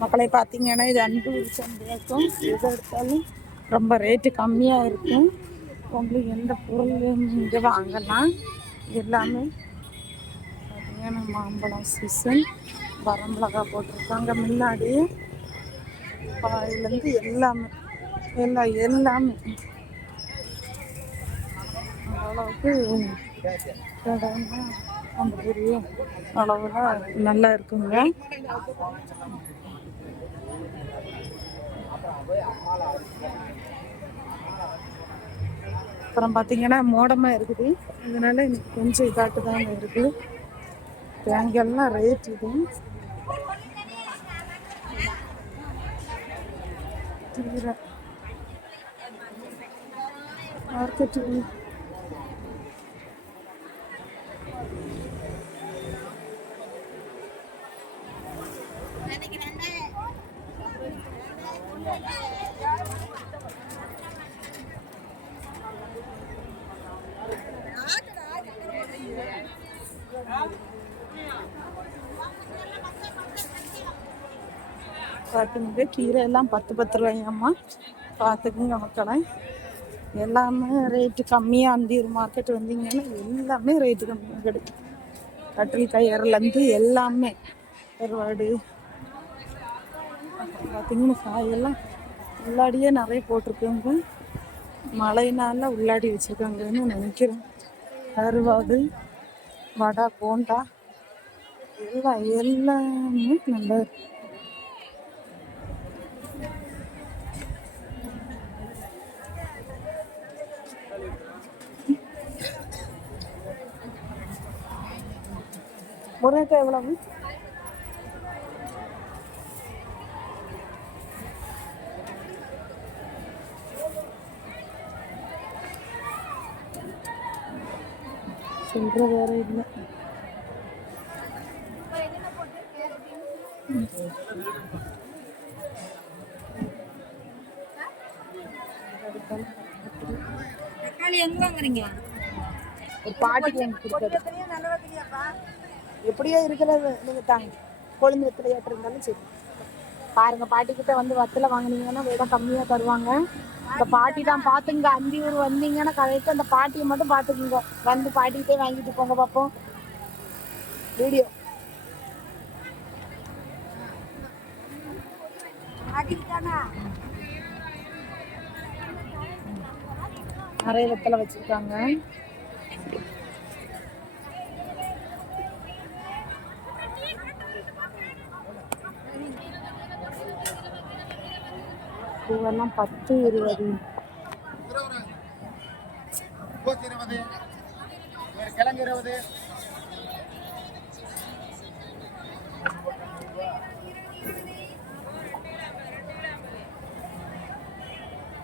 மக்களை பார்த்தீங்கன்னா இது அன்பு சந்தையாக்கும் எது எடுத்தாலும் ரொம்ப ரேட்டு கம்மியாக இருக்கும். உங்களுக்கு எந்த பொருள் இங்கே வாங்கலாம். எல்லாமே பார்த்தீங்கன்னா மாம்பழம் சீசன் வரமிளகா போட்டிருக்காங்க முன்னாடி பாயிலேருந்து எல்லாமே எல்லாம் எல்லாமே. அளவுக்கு அந்த பெரிய அளவில் நல்லா இருக்குங்க. அப்புறம் பார்த்தீங்கன்னா மோடமாக இருக்குது. இதனால எனக்கு கொஞ்சம் இதாட்டு தான் இருக்குது தேங்காய்லாம் ரேட் இது. மார்க்கெட்டுக்கு பார்த்துங்க கீரை எல்லாம் பத்து பத்து ரூபாயம்மா பார்த்துக்குங்க மக்களை. எல்லாமே ரேட்டு கம்மியாக அந்தியூர் மார்க்கெட் வந்தீங்கன்னா எல்லாமே ரேட்டு கம்மியாக கிடைக்கும். கட்டில் கயிறுலேருந்து எல்லாமே. கருவாடு அப்புறம் பார்த்தீங்கன்னா காயெல்லாம் உள்ளாடியே நிறைய போட்டிருக்காங்க. மழையினால் உள்ளாடி வச்சுருக்காங்கன்னு நினைக்கிறேன். கருவாடு வடை போண்டா எல்லாம் எல்லாமே நல்லா இருக்கு. முருங்கைக்காய் எவ்வளவு? சொல்ற வேற இல்லை. தக்காளி எங்க வாங்குறீங்க? பாட்டிக்கு எப்படியோ இருக்கிறது. நீங்க தாங்க கொழுந்து வெத்தலை ஏற்ற இருந்தாலும் சரி. பாருங்க பாட்டி கிட்ட வந்து வத்தலை வாங்குனீங்கன்னா விட கம்மியா தருவாங்க. இந்த பாட்டி தான் பாத்துங்க அந்தியூர் வந்தீங்கன்னா கரெக்டாக அந்த பாட்டியை மட்டும் பாத்துக்கோங்க. வந்து பாட்டிக்கிட்டே வாங்கிட்டு போங்க பார்ப்போம் வீடியோ. நிறைய வெத்தலை வச்சிருக்காங்க. பூவெல்லாம் பத்து இருபது. இருபது கிழங்கு இருபது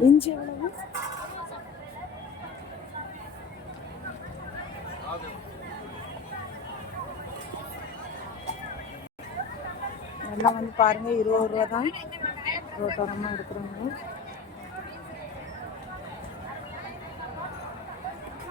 இஞ்சி எவ்வளவு? எல்லாம் வந்து பாருங்க இருபது ரூபா தான் ரோட்டோரமாக எடுக்கிறவங்க